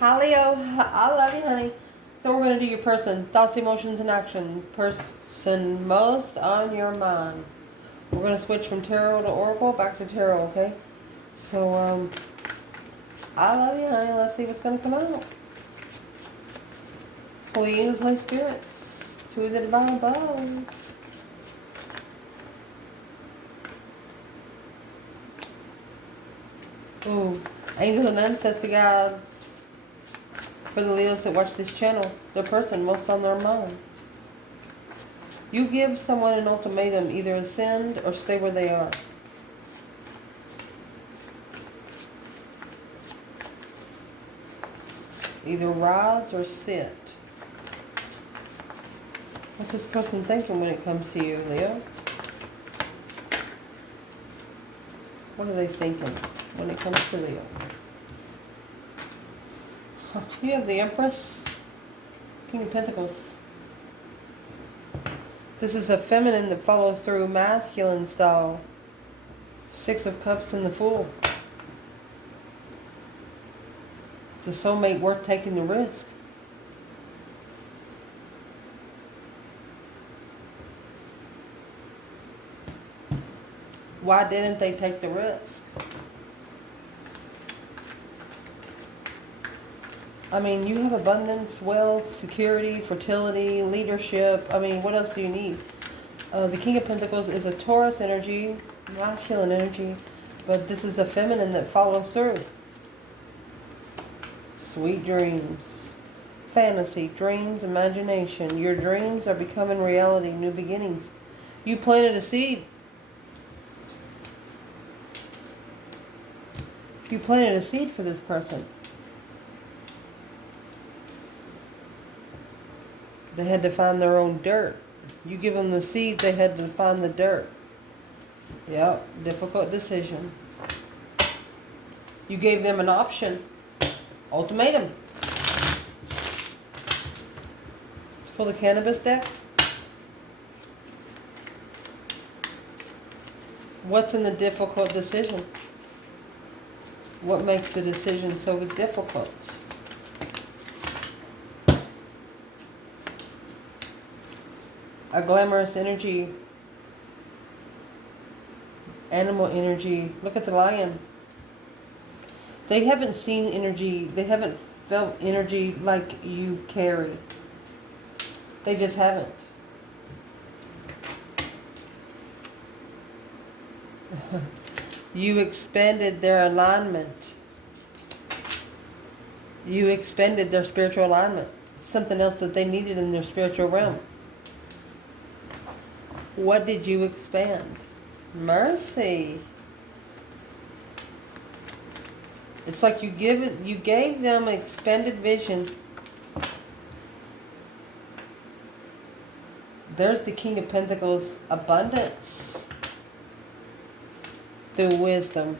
Hi Leo, I love you, honey. So we're going to do your person, thoughts, emotions, and action. Person most on your mind. We're going to switch from tarot to oracle, back to tarot, okay? So, I love you, honey. Let's see what's going to come out. Holy angels, Holy spirits, to the divine above. Ooh, angels and ancestor guides. For the Leos that watch this channel, the person most on their mind. You give someone an ultimatum, either ascend or stay where they are. Either rise or sit. What's this person thinking when it comes to you, Leo? What are they thinking when it comes to Leo? You have the Empress, King of Pentacles. This is a feminine that follows through masculine style. Six of Cups and the Fool. It's a soulmate worth taking the risk. Why didn't they take the risk? I mean, you have abundance, wealth, security, fertility, leadership. I mean, what else do you need? The King of Pentacles is a Taurus energy, masculine energy, but this is a feminine that follows through. Sweet dreams, fantasy, dreams, imagination. Your dreams are becoming reality, new beginnings. You planted a seed. You planted a seed for this person. They had to find their own dirt. You give them the seed, they had to find the dirt. Yep, difficult decision. You gave them an option. Ultimatum. Let's pull the cannabis deck. What's in the difficult decision? What makes the decision so difficult? A glamorous energy, animal energy. Look at the lion. They haven't seen energy. They haven't felt energy like you carry. They just haven't. You expanded their alignment. You expanded their spiritual alignment. Something else that they needed in their spiritual realm. What did you expand? Mercy. It's like you gave them expanded vision. There's the King of Pentacles, abundance through wisdom.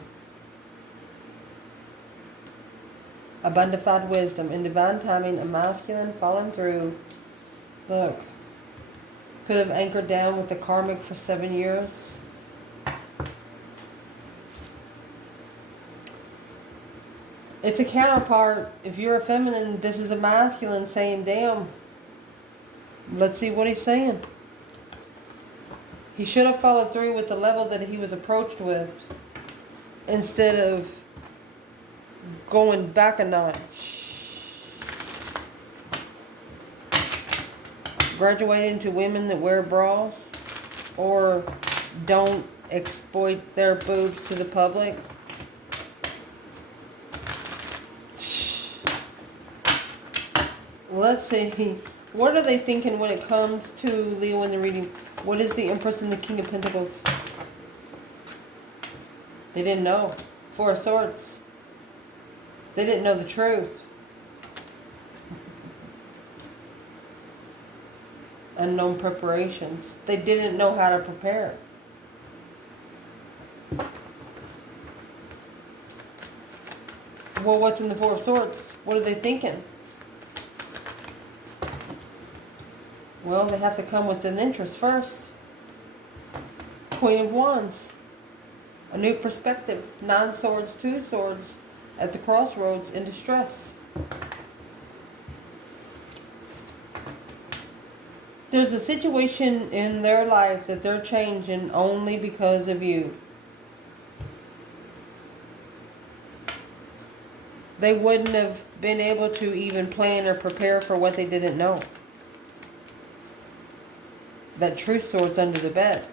Abundified wisdom in divine timing, a masculine falling through. Look. Could have anchored down with the karmic for 7 years. It's a counterpart. If you're a feminine, this is a masculine saying, damn. Let's see what he's saying. He should have followed through with the level that he was approached with, instead of going back a notch. Graduating to women that wear bras or don't exploit their boobs to the public. Let's see. What are they thinking when it comes to Leo in the reading? What is the Empress and the King of Pentacles? They didn't know. Four of Swords. They didn't know the truth. Unknown preparations. They didn't know how to prepare. Well, what's in the Four of Swords? What are they thinking? Well, they have to come with an interest first. Queen of Wands. A new perspective. 9 swords, 2 swords. At the crossroads in distress. there's a situation in their life that they're changing only because of you. They wouldn't have been able to even plan or prepare for what they didn't know. That truth sword's under the bed.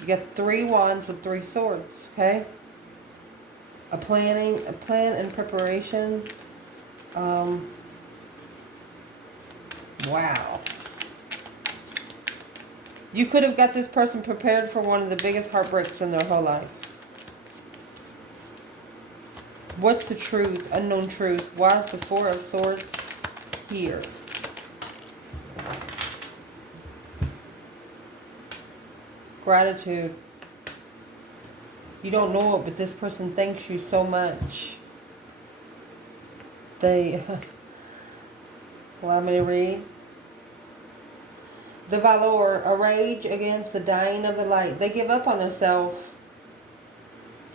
You got 3 wands with 3 swords, okay? A plan and preparation. Wow. You could have got this person prepared for one of the biggest heartbreaks in their whole life. What's the truth? Unknown truth. Why is the 4 of Swords here? Gratitude. You don't know it, but this person thanks you so much. They... Allow me to read. The Valor, a rage against the dying of the light. They give up on themselves.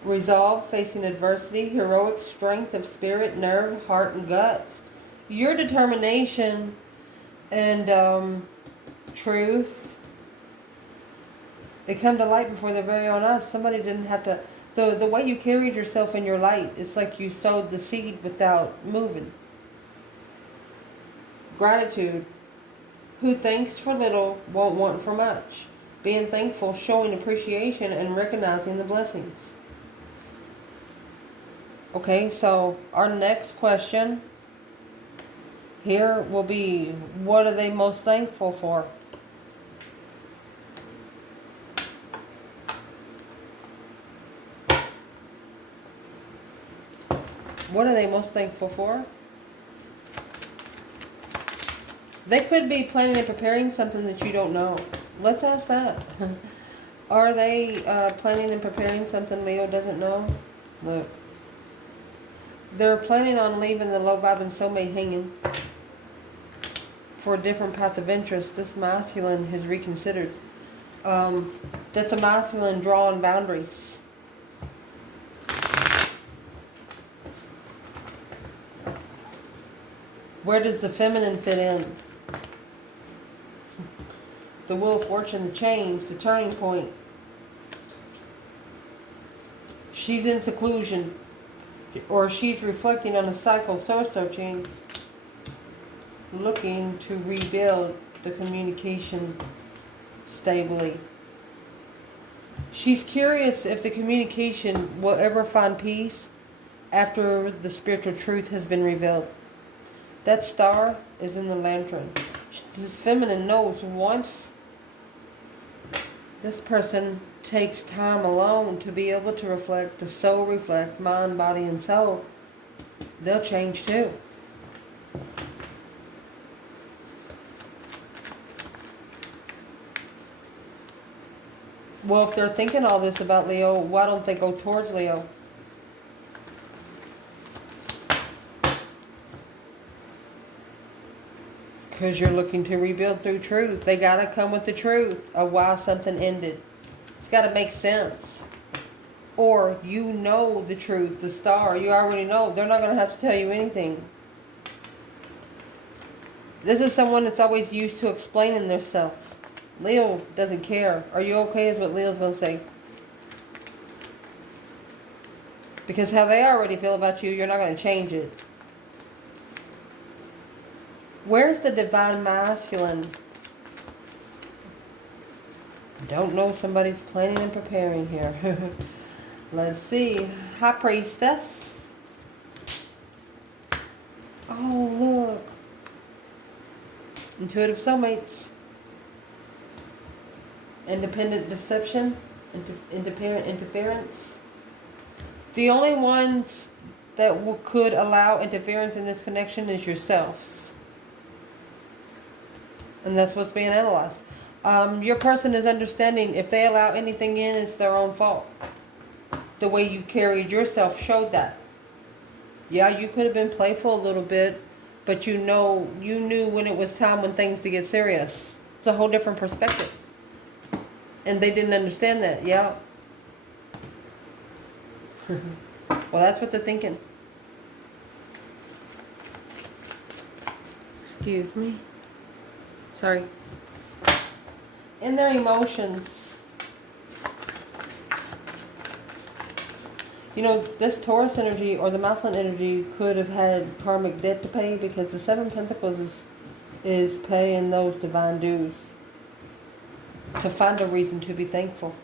Resolve, facing adversity, heroic strength of spirit, nerve, heart, and guts. Your determination and truth, they come to light before their very own eyes. Somebody didn't have to... The way you carried yourself in your light, it's like you sowed the seed without moving. Gratitude. Who thanks for little won't want for much. Being thankful, showing appreciation, and recognizing the blessings. Okay, so our next question here will be, what are they most thankful for? What are they most thankful for? They could be planning and preparing something that you don't know. Let's ask that. Are they planning and preparing something Leo doesn't know? Look. They're planning on leaving the low vibe and soulmate hanging for a different path of interest. This masculine has reconsidered. That's a masculine drawing boundaries. Where does the feminine fit in? The Wheel of Fortune, the change, the turning point. She's in seclusion. Or she's reflecting on a cycle, soul-searching, looking to rebuild the communication stably. She's curious if the communication will ever find peace after the spiritual truth has been revealed. That star is in the lantern. This feminine knows once this person takes time alone to be able to reflect, to soul reflect, mind, body, and soul, they'll change too. Well, if they're thinking all this about Leo, why don't they go towards Leo? Because you're looking to rebuild through truth. They got to come with the truth of why something ended. It's got to make sense. Or you know the truth, the star. You already know. They're not going to have to tell you anything. This is someone that's always used to explaining themselves. Leo doesn't care. Are you okay is what Leo's going to say. Because how they already feel about you, you're not going to change it. Where's the divine masculine? Don't know, somebody's planning and preparing here. Let's see. High Priestess. Oh, look. Intuitive soulmates. Independent deception. Independent interference. The only ones that could allow interference in this connection is yourselves. And that's what's being analyzed. Your person is understanding if they allow anything in, it's their own fault. The way you carried yourself showed that. Yeah, you could have been playful a little bit, but you knew when it was time when things to get serious. It's a whole different perspective. And they didn't understand that, yeah. Well, that's what they're thinking. Excuse me. Sorry. in their emotions. You know, this Taurus energy or the masculine energy could have had karmic debt to pay, because the Seven of Pentacles is paying those divine dues to find a reason to be thankful.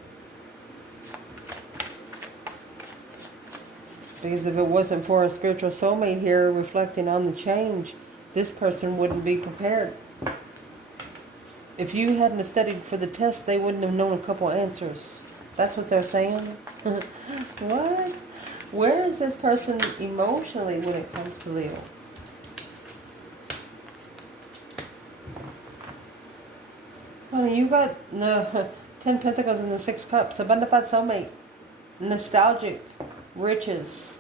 Because if it wasn't for a spiritual soulmate here reflecting on the change, this person wouldn't be prepared. If you hadn't studied for the test, they wouldn't have known a couple answers. That's what they're saying. What? Where is this person emotionally when it comes to Leo? Honey, you got the 10 Pentacles and the 6 Cups. A bona fide soulmate. Nostalgic. Riches.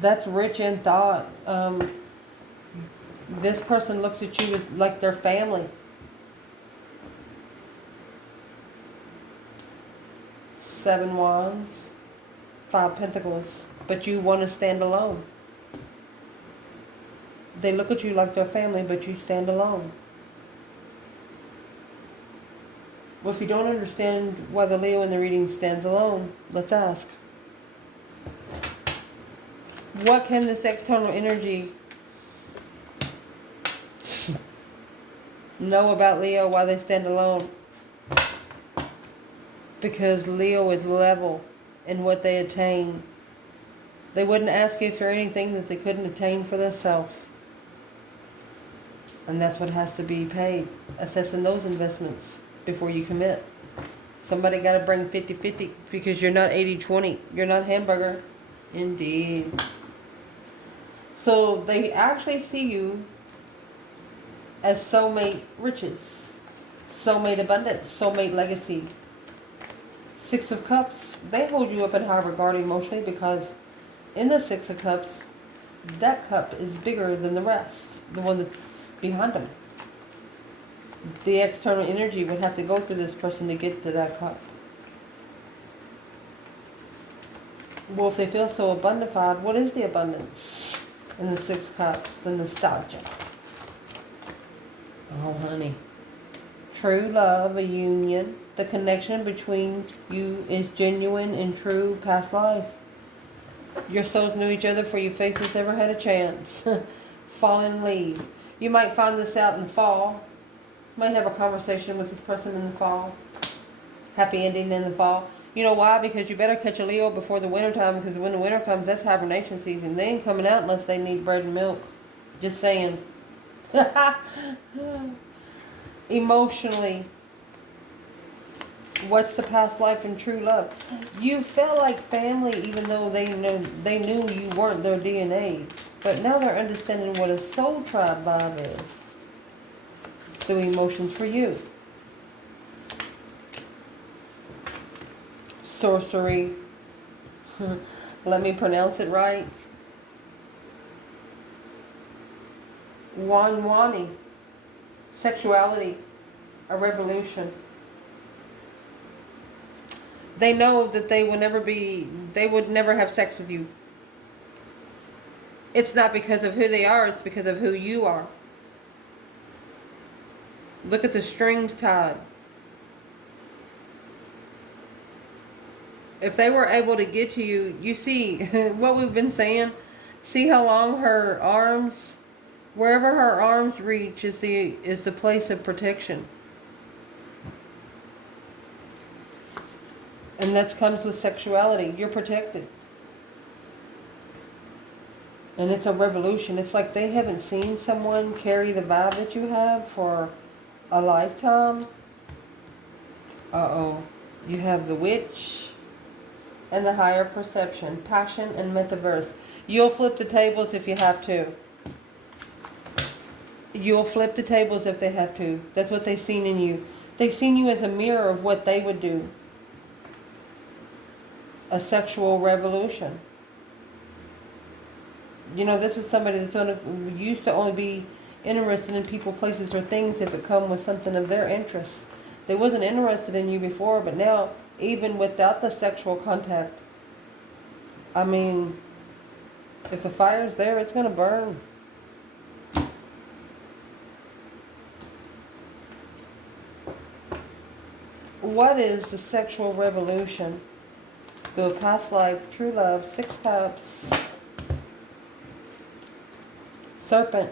That's rich in thought. This person looks at you as like their family. 7 Wands. 5 Pentacles. But you want to stand alone. They look at you like their family, but you stand alone. Well, if you don't understand why the Leo in the reading stands alone, let's ask. What can this external energy know about Leo, why they stand alone? Because Leo is level in what they attain. They wouldn't ask you for anything that they couldn't attain for themselves. And that's what has to be paid. Assessing those investments before you commit. Somebody got to bring 50-50 because you're not 80-20. You're not hamburger. Indeed. So they actually see you as soulmate riches, soulmate abundance, soulmate legacy. 6 of Cups, they hold you up in high regard emotionally because in the 6 of Cups, that cup is bigger than the rest, the one that's behind them. The external energy would have to go through this person to get to that cup. Well, if they feel so abundified, what is the abundance in the 6 Cups? The nostalgia. Oh, honey. True love, a union. The connection between you is genuine and true past life. Your souls knew each other before your faces ever had a chance. Fallen leaves. You might find this out in the fall. Might have a conversation with this person in the fall. Happy ending in the fall. You know why? Because you better catch a Leo before the winter time, because when the winter comes, that's hibernation season. They ain't coming out unless they need bread and milk. Just saying. Emotionally, what's the past life and true love? You felt like family even though they knew you weren't their DNA. But now they're understanding what a soul tribe vibe is through emotions for you. Sorcery. Let me pronounce it right. Wani. Sexuality. A revolution. They know that they would never have sex with you. It's not because of who they are, it's because of who you are. Look at the strings tied. If they were able to get to you, you see what we've been saying? See how long her arms, wherever her arms reach is the place of protection. And that comes with sexuality. You're protected. And it's a revolution. It's like they haven't seen someone carry the vibe that you have for a lifetime. Uh-oh. You have the witch and the higher perception, passion and metaverse. You'll flip the tables if you have to. You'll flip the tables if they have to. That's what they've seen in you. They've seen you as a mirror of what they would do. A sexual revolution. You know, this is somebody that's used to only be interested in people, places, or things if it come with something of their interest. They wasn't interested in you before, but now, even without the sexual contact, I mean, if the fire's there, it's going to burn. What is the sexual revolution? Through a past life, true love, 6 cups, serpent,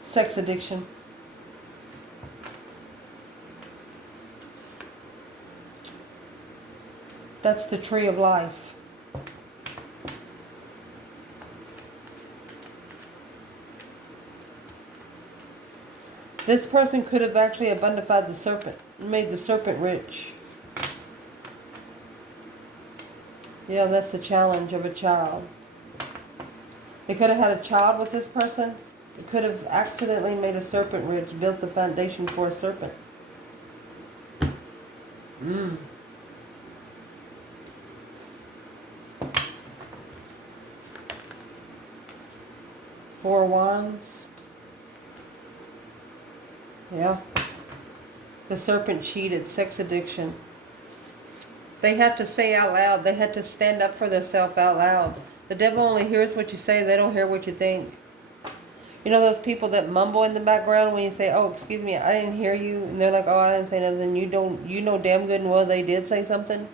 sex addiction. That's the tree of life. This person could have actually abundified the serpent, made the serpent rich. Yeah, that's the challenge of a child. They could have had a child with this person. They could have accidentally made a serpent rich, built the foundation for a serpent. Four Wands. Yeah. The serpent cheated, sex addiction. They have to say out loud. They had to stand up for themselves out loud. The devil only hears what you say. They don't hear what you think. You know those people that mumble in the background when you say, "Oh, excuse me, I didn't hear you," and they're like, "Oh, I didn't say nothing." You know damn good and well they did say something.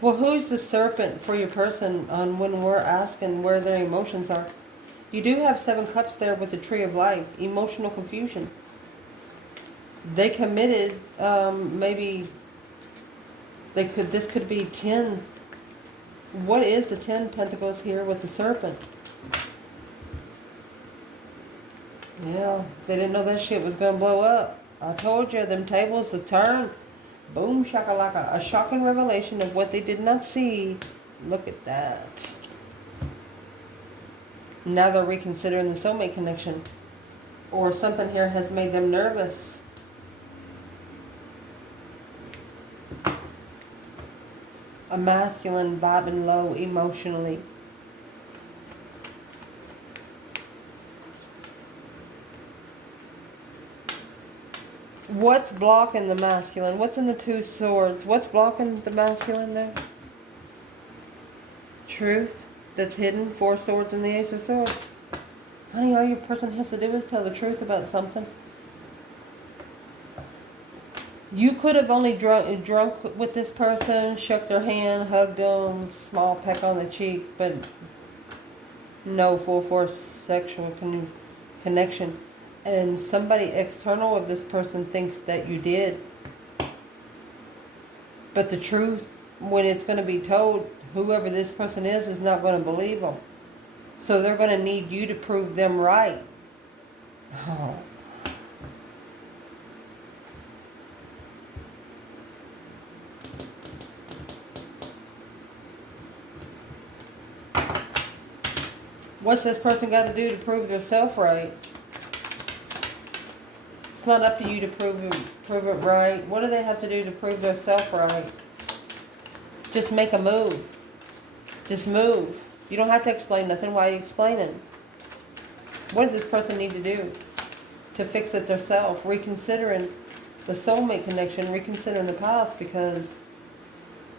Well, who's the serpent for your person on when we're asking where their emotions are? You do have 7 cups there with the tree of life. Emotional confusion. They committed, maybe this could be 10. What is the 10 pentacles here with the serpent? Yeah, they didn't know that shit was going to blow up. I told you, them tables will turn. Boom, shakalaka. A shocking revelation of what they did not see. Look at that. Now they're reconsidering the soulmate connection. Or something here has made them nervous. A masculine vibing low emotionally. What's blocking the masculine? What's in the 2 swords? What's blocking the masculine there? Truth that's hidden. 4 swords and the Ace of Swords. Honey, all your person has to do is tell the truth about something. You could have only drunk with this person, shook their hand, hugged them, small peck on the cheek, but no full force sexual connection. And somebody external of this person thinks that you did. But the truth, when it's going to be told, whoever this person is not going to believe them. So they're going to need you to prove them right. Oh. What's this person got to do to prove themselves right? It's not up to you to prove it right. What do they have to do to prove themselves right? Just make a move. Just move. You don't have to explain nothing. Why are you explaining? What does this person need to do to fix it themselves? Reconsidering the soulmate connection, reconsidering the past because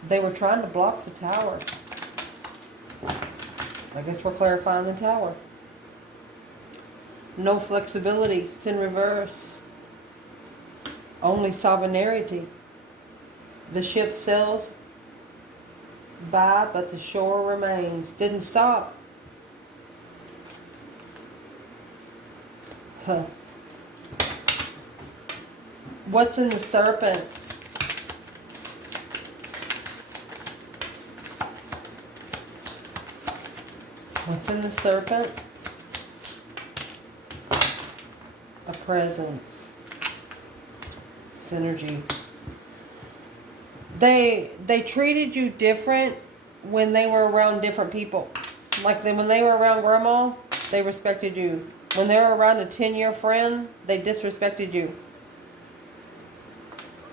they were trying to block the tower. I guess we're clarifying the tower. No flexibility. It's in reverse. Only sovereignty. The ship sails by, but the shore remains. Didn't stop. Huh. What's in the serpent? What's in the serpent? A presence. Synergy. They treated you different when they were around different people. Like when they were around grandma, they respected you. When they were around a 10-year friend, they disrespected you.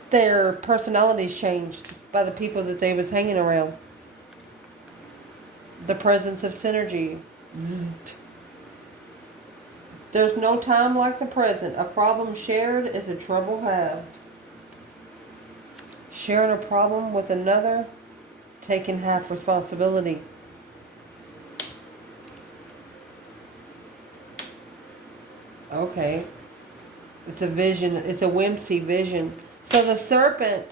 Their personalities changed by the people that they was hanging around. The presence of synergy. Zzzt. There's no time like the present. A problem shared is a trouble halved. Sharing a problem with another, taking half responsibility. Okay. It's a vision. It's a whimsy vision. So the serpent,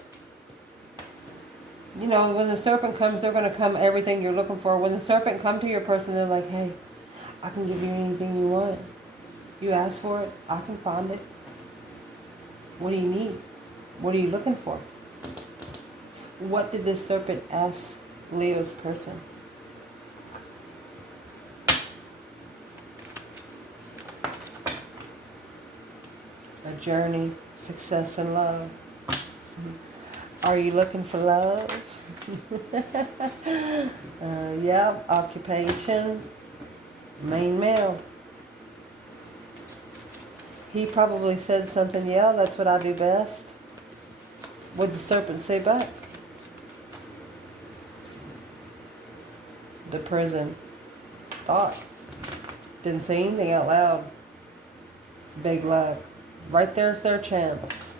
you know, when the serpent comes, they're going to come everything you're looking for. When the serpent come to your person, they're like, hey, I can give you anything you want. You ask for it, I can find it. What do you need? What are you looking for? What did this serpent ask Leo's person? A journey, success, and love. Are you looking for love? Yeah, occupation, main male. He probably said something, yeah, that's what I do best. What did the serpent say back? The prison. Thought. Didn't say anything out loud. Big luck. Right there's their chance.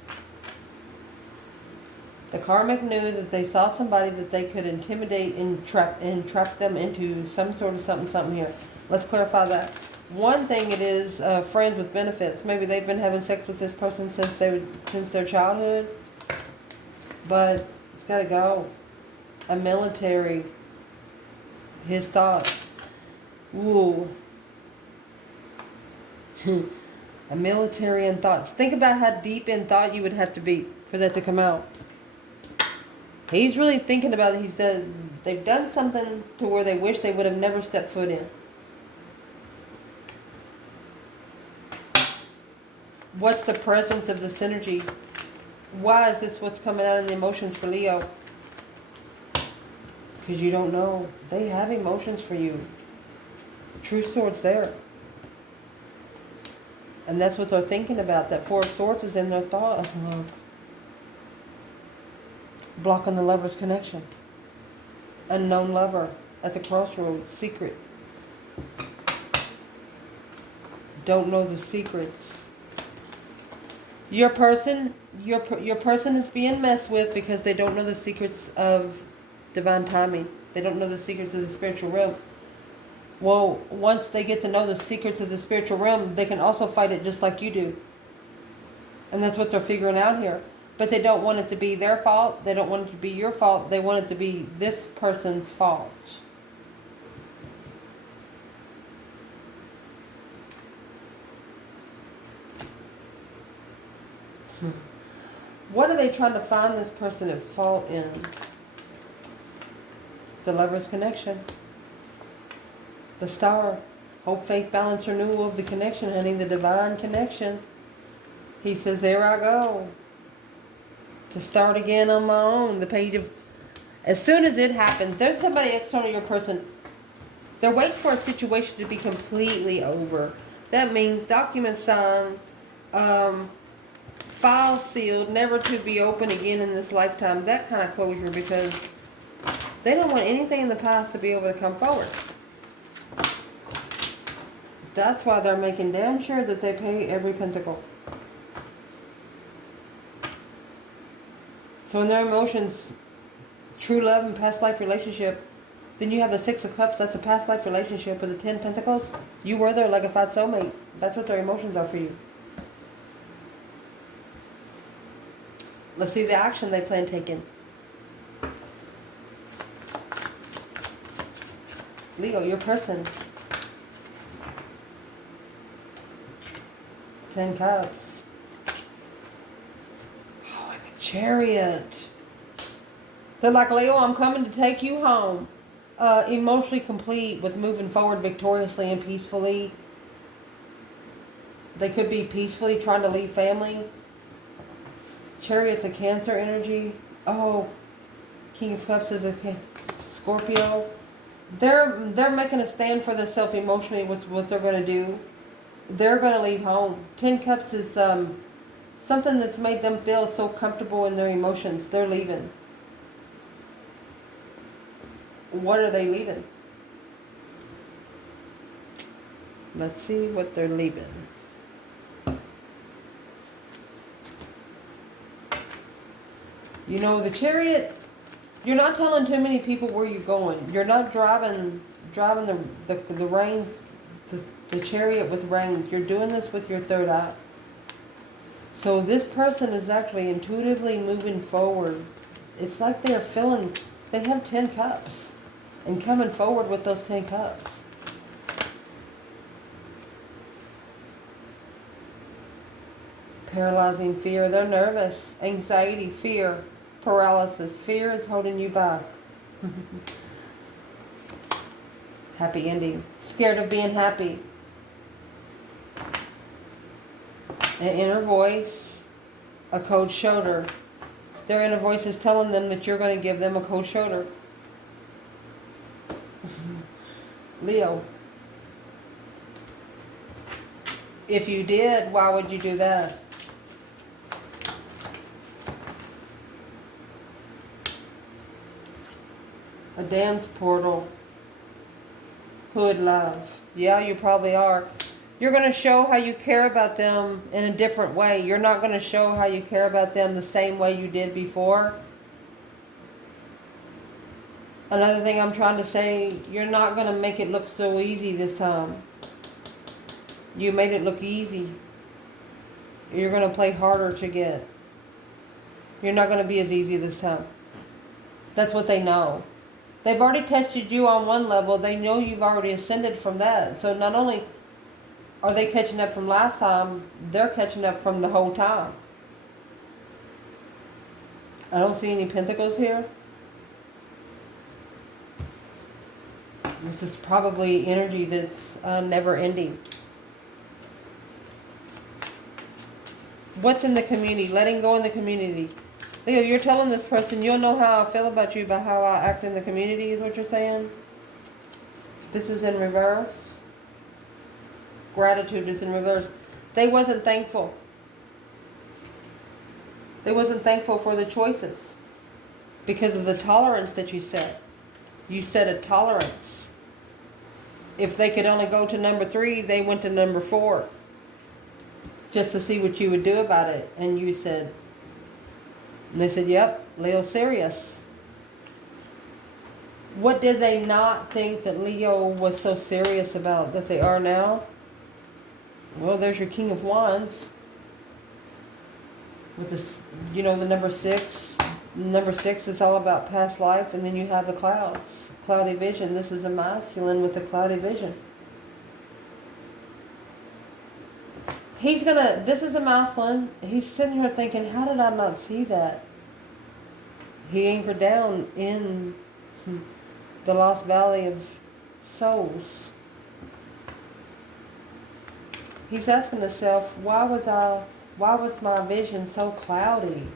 The karmic knew that they saw somebody that they could intimidate and trap them into some sort of something here. Let's clarify that. One thing it is friends with benefits. Maybe they've been having sex with this person since their childhood. But it's got to go. A military. His thoughts. Ooh. A military in thoughts. Think about how deep in thought you would have to be for that to come out. He's really thinking about it. They've done something to where they wish they would have never stepped foot in. What's the presence of the synergy? Why is this what's coming out in the emotions for Leo? Because you don't know. They have emotions for you. True Swords there. And that's what they're thinking about. That Four of Swords is in their thought. Blocking the lover's connection. Unknown lover at the crossroads. Secret. Don't know the secrets. Your person is being messed with because they don't know the secrets of divine timing. They don't know the secrets of the spiritual realm. Well, once they get to know the secrets of the spiritual realm, they can also fight it just like you do. And that's what they're figuring out here. But they don't want it to be their fault. They don't want it to be your fault. They want it to be this person's fault. What are they trying to find this person at fault in? The lover's connection. The star. Hope, faith, balance, renewal of the connection, honey. The divine connection. He says, there I go. To start again on my own. The page of... As soon as it happens, there's somebody external to your person. They're waiting for a situation to be completely over. That means document signed, file sealed, never to be open again in this lifetime. That kind of closure, because they don't want anything in the past to be able to come forward. That's why they're making damn sure that they pay every pentacle. So in their emotions, true love and past life relationship, then you have the Six of Cups. That's a past life relationship. With the 10 Pentacles, you were their legified soulmate. That's what their emotions are for you. Let's see the action they plan taking. Leo, your person. 10 Cups. Oh, and the Chariot. They're like, Leo, I'm coming to take you home. Emotionally complete with moving forward victoriously and peacefully. They could be peacefully trying to leave family. Chariot's a Cancer energy. Oh, King of Cups is a Scorpio. They're making a stand for themselves emotionally with what they're going to do. They're going to leave home. 10 Cups is something that's made them feel so comfortable in their emotions. They're leaving. What are they leaving? Let's see what they're leaving. You know, the Chariot, you're not telling too many people where you're going. You're not driving the reins The Chariot with rank. You're doing this with your third eye. So this person is actually intuitively moving forward. It's like they're feeling, they have 10 cups and coming forward with those 10 cups. Paralyzing fear. They're nervous. Anxiety, fear, paralysis. Fear is holding you back. Happy ending. Scared of being happy. An inner voice. A cold shoulder. Their inner voice is telling them that you're going to give them a cold shoulder. Leo. If you did, why would you do that? A dance portal. Hood love. Yeah, you probably are. You're going to show how you care about them in a different way. You're not going to show how you care about them the same way you did before. Another thing I'm trying to say, you're not going to make it look so easy this time. You made it look easy. You're going to play harder to get. You're not going to be as easy this time. That's what they know. They've already tested you on one level. They know you've already ascended from that. So not only are they catching up from last time, they're catching up from the whole time. I don't see any pentacles here. This is probably energy that's never ending. What's in the community? Letting go in the community. Leo, you're telling this person, you'll know how I feel about you by how I act in the community, is what you're saying? This is in reverse. Gratitude is in reverse. They wasn't thankful. They wasn't thankful for the choices because of the tolerance that you set. You set a tolerance. If they could only go to number 3, they went to number 4 just to see what you would do about it. And you said, and they said, yep, Leo's serious. What did they not think that Leo was so serious about that they are now? Well, there's your King of Wands. With this, you know, the number 6. Number 6 is all about past life. And then you have the clouds. Cloudy vision. This is a masculine with the cloudy vision. He's gonna, this is a masculine. He's sitting here thinking, how did I not see that? He anchored down in the Lost Valley of Souls. He's asking himself, why was my vision so cloudy?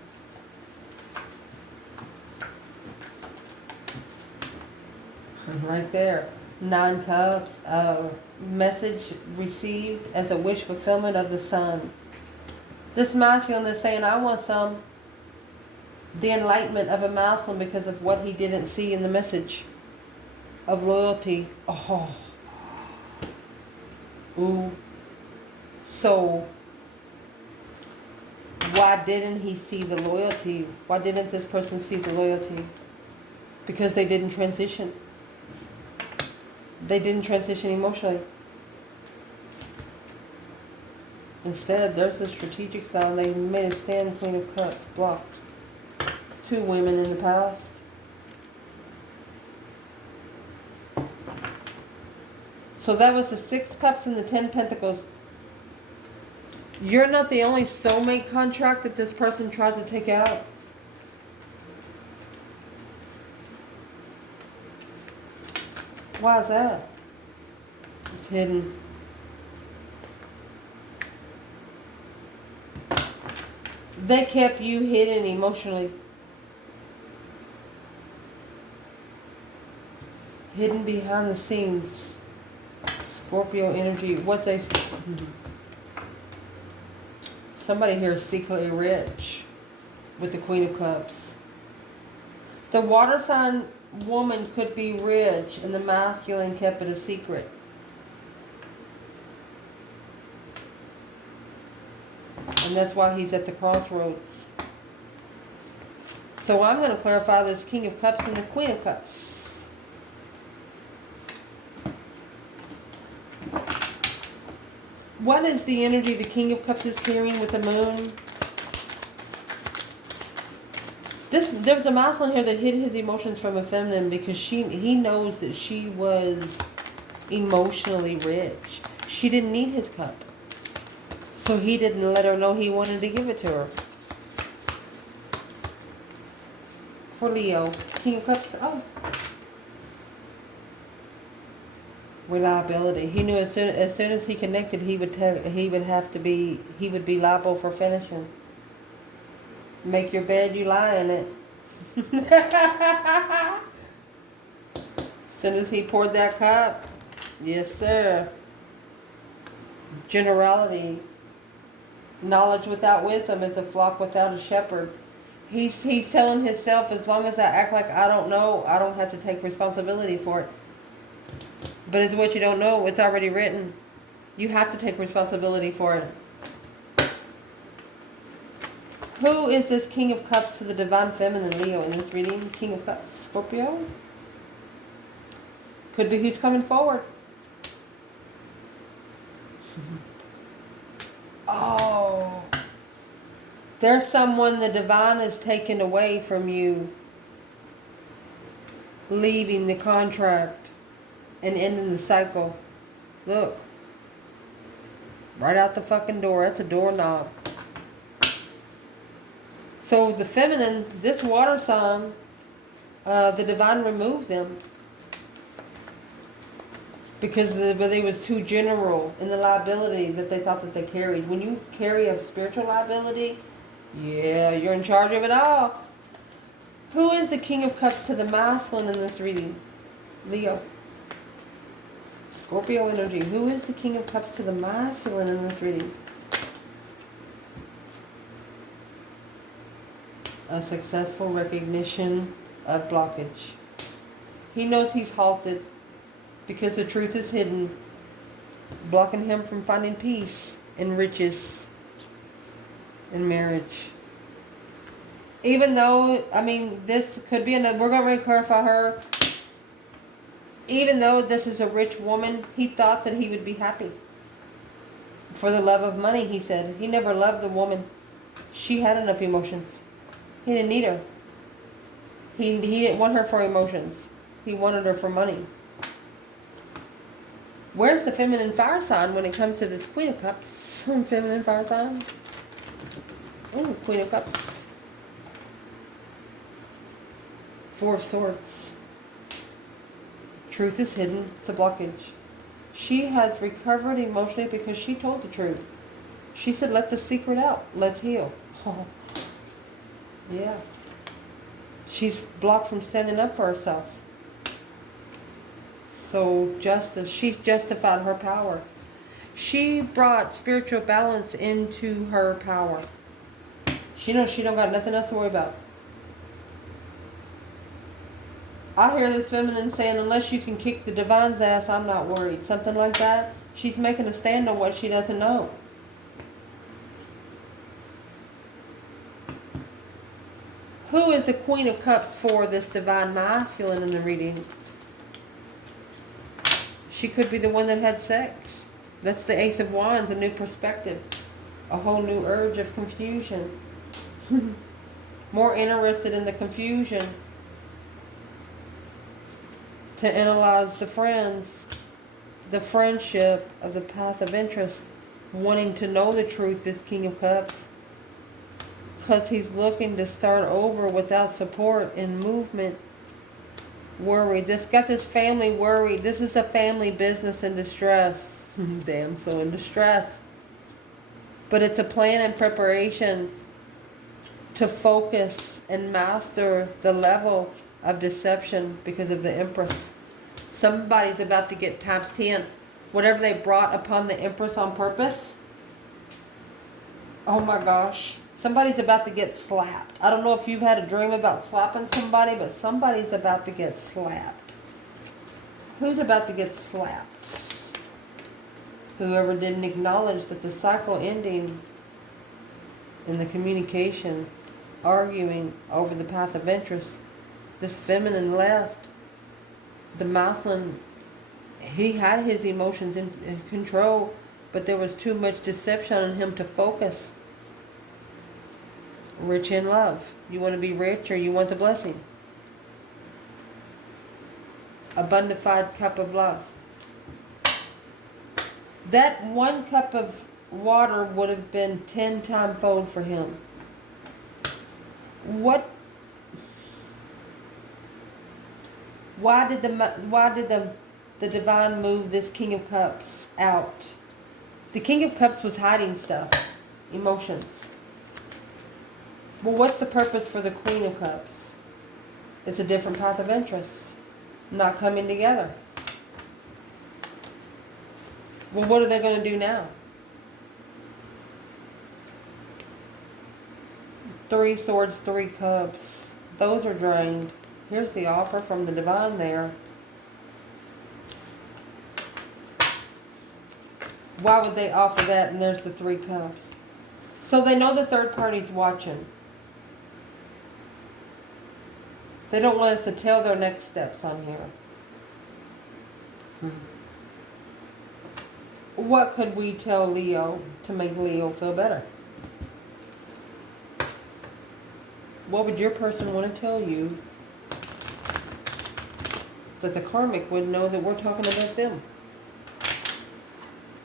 Right there. 9 cups. Message received as a wish fulfillment of the sun. This masculine is saying, I want the enlightenment of a masculine because of what he didn't see in the message of loyalty. Oh. Ooh. So, why didn't he see the loyalty? Why didn't this person see the loyalty? Because they didn't transition. They didn't transition emotionally. Instead, there's the strategic side. They made a stand, Queen of Cups, blocked. It's 2 women in the past. So that was the 6 cups and the 10 pentacles. You're not the only soulmate contract that this person tried to take out. Why is that? It's hidden. They kept you hidden emotionally. Hidden behind the scenes. Scorpio energy. What they... Somebody here is secretly rich with the Queen of Cups. The water sign woman could be rich and the masculine kept it a secret. And that's why he's at the crossroads. So I'm going to clarify this King of Cups and the Queen of Cups. What is the energy the King of Cups is carrying with the moon? There was a masculine here that hid his emotions from a feminine because he knows that she was emotionally rich. She didn't need his cup. So he didn't let her know he wanted to give it to her. For Leo, King of Cups, oh. Reliability. He knew as soon as he connected, he would be liable for finishing. Make your bed, you lie in it. As soon as he poured that cup, yes sir. Generality. Knowledge without wisdom is a flock without a shepherd. He's telling himself, as long as I act like I don't know, I don't have to take responsibility for it. But it's what you don't know. It's already written. You have to take responsibility for it. Who is this King of Cups to the Divine Feminine, Leo, in this reading? King of Cups, Scorpio? Could be who's coming forward. Oh. There's someone the divine is taken away from you. Leaving the contract. And ending the cycle. Look. Right out the fucking door. That's a doorknob. So the feminine, this water sign, the divine removed them. Because they was too general in the liability that they thought that they carried. When you carry a spiritual liability, yeah, you're in charge of it all. Who is the King of Cups to the masculine in this reading? Leo. Scorpio energy. Who is the King of Cups to the masculine in this reading? A successful recognition of blockage. He knows he's halted because the truth is hidden, blocking him from finding peace and riches in marriage. Even though, I mean, this could be another, we're going to clarify her. Even though this is a rich woman, he thought that he would be happy. For the love of money, he said. He never loved the woman. She had enough emotions. He didn't need her. He didn't want her for emotions. He wanted her for money. Where's the feminine fire sign when it comes to this Queen of Cups? Feminine fire sign. Oh, Queen of Cups. Four of Swords. Truth is hidden. It's a blockage. She has recovered emotionally because she told the truth. She said, let the secret out. Let's heal. Oh. Yeah. She's blocked from standing up for herself. So justice, she's justified her power. She brought spiritual balance into her power. She knows she don't got nothing else to worry about. I hear this feminine saying, unless you can kick the divine's ass, I'm not worried. Something like that. She's making a stand on what she doesn't know. Who is the Queen of Cups for this divine masculine in the reading? She could be the one that had sex. That's the Ace of Wands, a new perspective. A whole new urge of confusion. More interested in the confusion. To analyze the friends. The friendship of the path of interest. Wanting to know the truth, this King of Cups. Because he's looking to start over without support and movement. Worried. This got this family worried. This is a family business in distress. Damn, so in distress. But it's a plan and preparation to focus and master the level of deception because of the Empress. Somebody's about to get times 10. Whatever they brought upon the Empress on purpose. Oh my gosh. Somebody's about to get slapped. I don't know if you've had a dream about slapping somebody, but somebody's about to get slapped. Who's about to get slapped? Whoever didn't acknowledge that the cycle ending in the communication, arguing over the path of interest, this feminine left. The masculine, he had his emotions in control, but there was too much deception on him to focus. Rich in love. You want to be rich or you want the blessing? A bonafide cup of love. That 1 cup of water would have been 10 times fold for him. Why did the divine move this King of Cups out? The King of Cups was hiding stuff, emotions. Well, what's the purpose for the Queen of Cups? It's a different path of interest, not coming together. Well, what are they going to do now? 3 swords, 3 cups. Those are drained. Here's the offer from the divine there. Why would they offer that? And there's the 3 cups. So they know the third party's watching. They don't want us to tell their next steps on here. What could we tell Leo to make Leo feel better? What would your person want to tell you that the karmic would know that we're talking about them?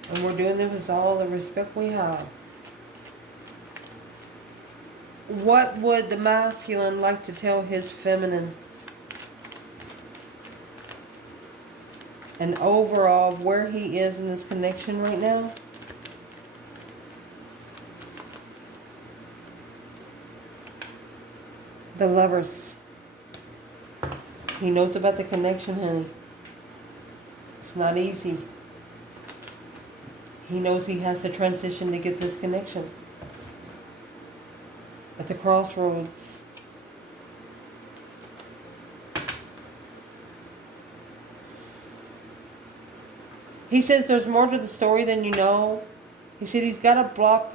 And we're doing this with all the respect we have. What would the masculine like to tell his feminine? And overall, where he is in this connection right now? The Lovers. He knows about the connection, honey. It's not easy. He knows he has to transition to get this connection. At the crossroads. He says there's more to the story than you know. He said he's got to block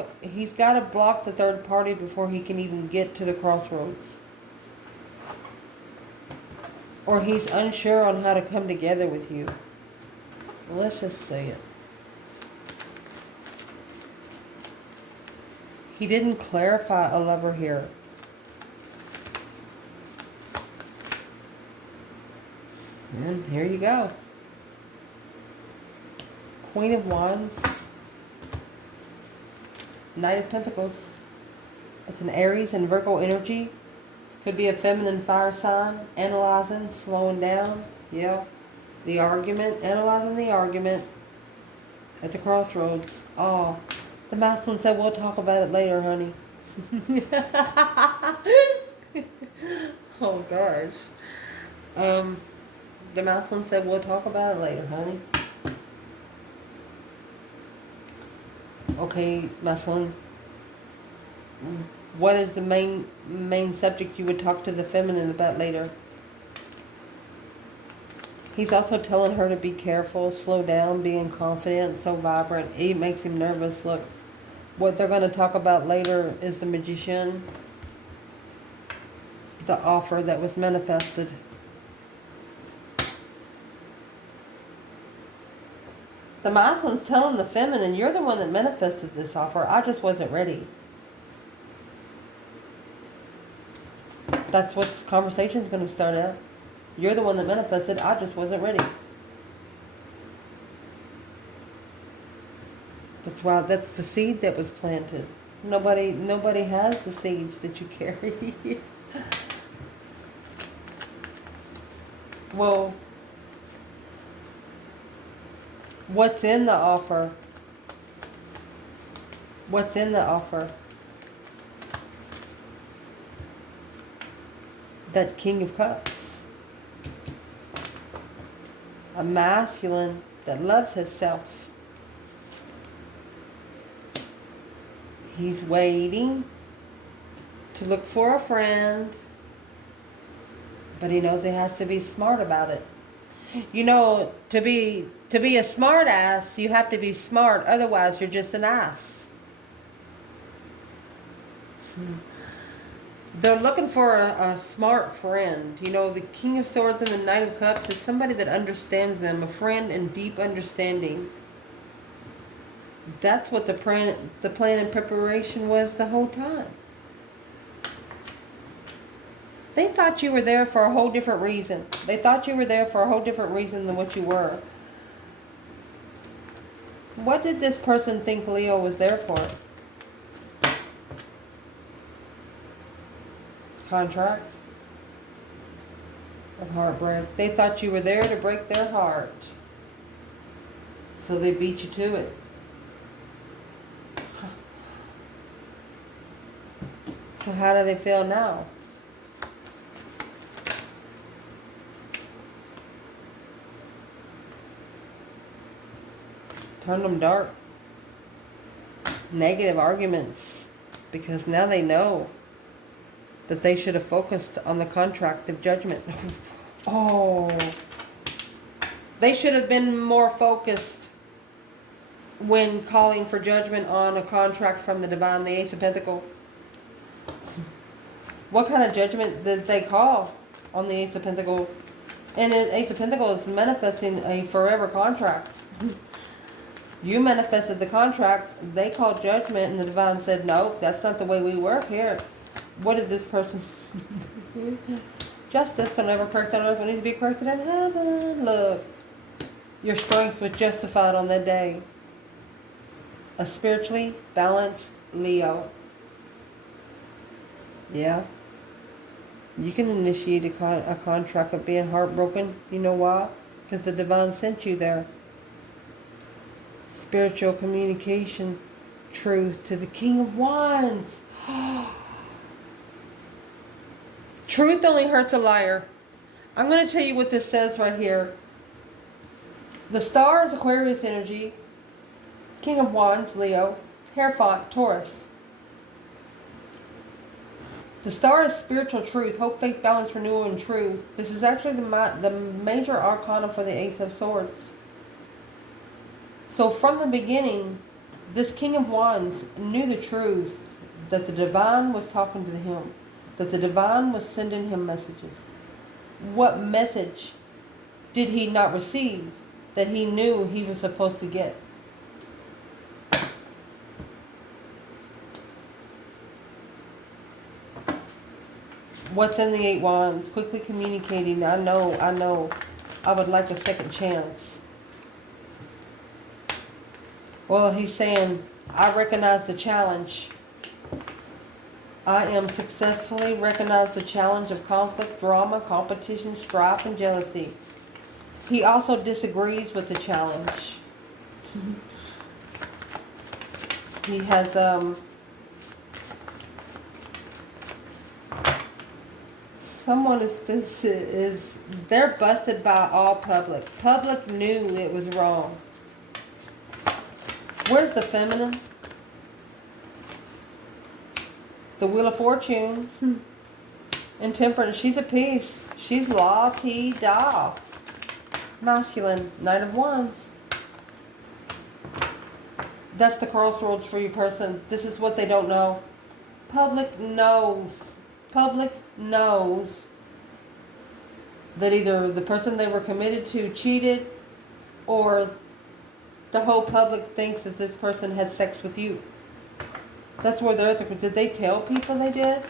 the third party before he can even get to the crossroads. Or he's unsure on how to come together with you. Well, let's just say it. He didn't clarify a lover here. And here you go. Queen of Wands. Knight of Pentacles. It's an Aries and Virgo energy. Could be a feminine fire sign. Analyzing, slowing down. Yeah. The argument. Analyzing the argument. At the crossroads. Oh. The masculine said, we'll talk about it later, honey. Oh, gosh. The masculine said, we'll talk about it later, honey. Okay, masculine. What is the main subject you would talk to the feminine about later? He's also telling her to be careful, slow down, being confident, so vibrant. It makes him nervous. Look, what they're going to talk about later is the Magician. The offer that was manifested. The masculine's telling the feminine, you're the one that manifested this offer. I just wasn't ready. That's what this conversation's going to start out. You're the one that manifested. I just wasn't ready. That's why that's the seed that was planted. Nobody has the seeds that you carry. Well, what's in the offer? What's in the offer? That King of Cups. A masculine that loves himself. He's waiting to look for a friend, but he knows he has to be smart about it. You know, to be a smart ass, you have to be smart. Otherwise, you're just an ass. They're looking for a smart friend. You know, the King of Swords and the Knight of Cups is somebody that understands them, a friend in deep understanding. That's what the plan and preparation was the whole time. They thought you were there for a whole different reason. They thought you were there for a whole different reason than what you were. What did this person think Leo was there for? Contract of heartbreak. They thought you were there to break their heart. So they beat you to it. So how do they feel now? Turn them dark. Negative arguments. Because now they know that they should have focused on the contract of judgment. Oh. They should have been more focused when calling for judgment on a contract from the divine, the Ace of Pentacles. What kind of judgment did they call on the Ace of Pentacles? And the Ace of Pentacles is manifesting a forever contract. You manifested the contract, they called judgment, and the divine said, nope, that's not the way we work here. What did this person... Justice don't ever correct on earth, but needs to be corrected in heaven. Look, your strength was justified on that day. A spiritually balanced Leo. Yeah. You can initiate a contract of being heartbroken. You know why? Because the divine sent you there. Spiritual communication. Truth to the King of Wands. Truth only hurts a liar. I'm going to tell you what this says right here. The star is Aquarius energy. King of Wands, Leo. Hierophant, Taurus. The star is spiritual truth, hope, faith, balance, renewal, and truth. This is actually the major arcana for the Ace of Swords. So from the beginning, this King of Wands knew the truth, that the divine was talking to him, that the divine was sending him messages. What message did he not receive that he knew he was supposed to get? What's in the 8 Wands? Quickly communicating. I know. I would like a second chance. Well, he's saying, I recognize the challenge. I am successfully recognize the challenge of conflict, drama, competition, strife, and jealousy. He also disagrees with the challenge. He has, they're busted by all public. Public knew it was wrong. Where's the feminine? The Wheel of Fortune. And Temperance. She's a piece. She's la-ti-da. Masculine. Knight of Wands. That's the crossroads for you, person. This is what they don't know. Public knows. Public knows that either the person they were committed to cheated, or the whole public thinks that this person had sex with you. That's where they're at. Did they tell people they did?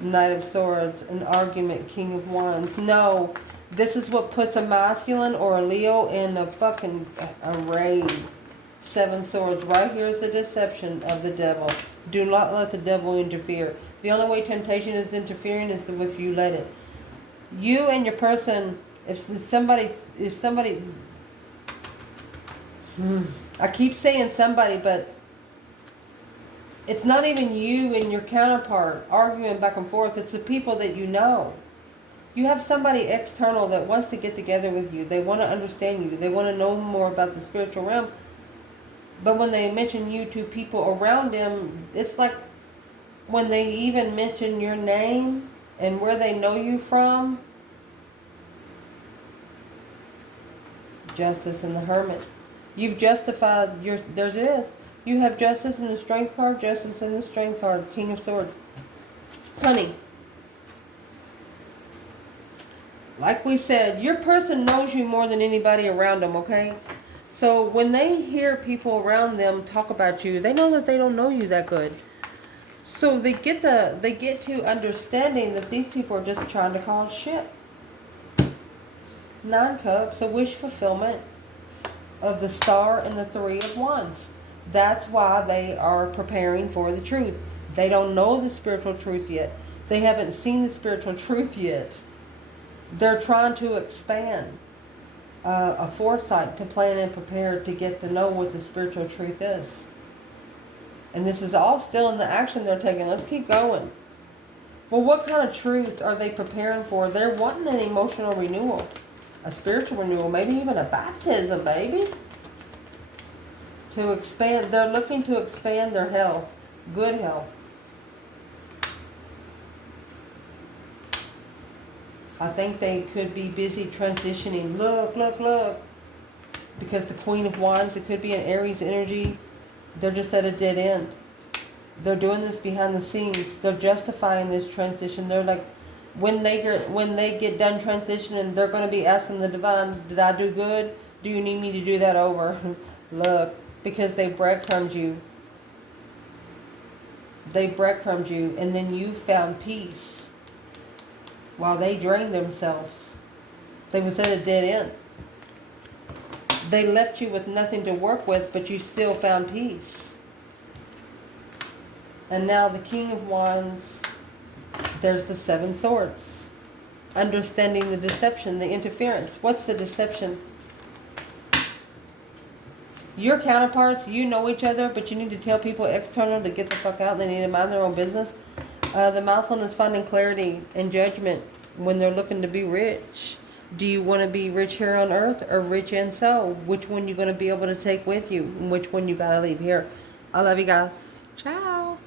Knight of Swords, an argument, King of Wands. No, this is what puts a masculine or a Leo in a fucking array. 7 Swords. Right here is the deception of the devil. Do not let the devil interfere. The only way temptation is interfering is if you let it. You and your person, if somebody, I keep saying somebody, but it's not even you and your counterpart arguing back and forth. It's the people that you know. You have somebody external that wants to get together with you. They want to understand you. They want to know more about the spiritual realm. But when they mention you to people around them, it's like when they even mention your name and where they know you from. Justice and the Hermit. You've justified your... There it is. You have Justice in the Strength card, Justice in the Strength card, King of Swords. Honey. Like we said, your person knows you more than anybody around them, okay? So when they hear people around them talk about you, they know that they don't know you that good. So they get to understanding that these people are just trying to cause shit. 9 Cups, a wish fulfillment of the Star and the 3 of Wands. That's why they are preparing for the truth. They don't know the spiritual truth yet. They haven't seen the spiritual truth yet. They're trying to expand a foresight to plan and prepare to get to know what the spiritual truth is. And this is all still in the action they're taking. Let's keep going. Well, what kind of truth are they preparing for? They're wanting an emotional renewal, a spiritual renewal, maybe even a baptism, baby. To expand, they're looking to expand their health, good health. I think they could be busy transitioning. Look, look, look. Because the Queen of Wands, it could be an Aries energy. They're just at a dead end. They're doing this behind the scenes. They're justifying this transition. They're like, when they get done transitioning, they're going to be asking the divine, did I do good? Do you need me to do that over? Look, because they breadcrumbed you. They breadcrumbed you, and then you found peace while they drained themselves. They was at a dead end. They left you with nothing to work with, but you still found peace. And now the King of Wands, there's the 7 Swords. Understanding the deception, the interference. What's the deception? Your counterparts, you know each other, but you need to tell people external to get the fuck out. They need to mind their own business. The mouth one is finding clarity and judgment when they're looking to be rich. Do you want to be rich here on earth or rich in soul? Which one you going to be able to take with you? And which one you got to leave here? I love you guys. Ciao.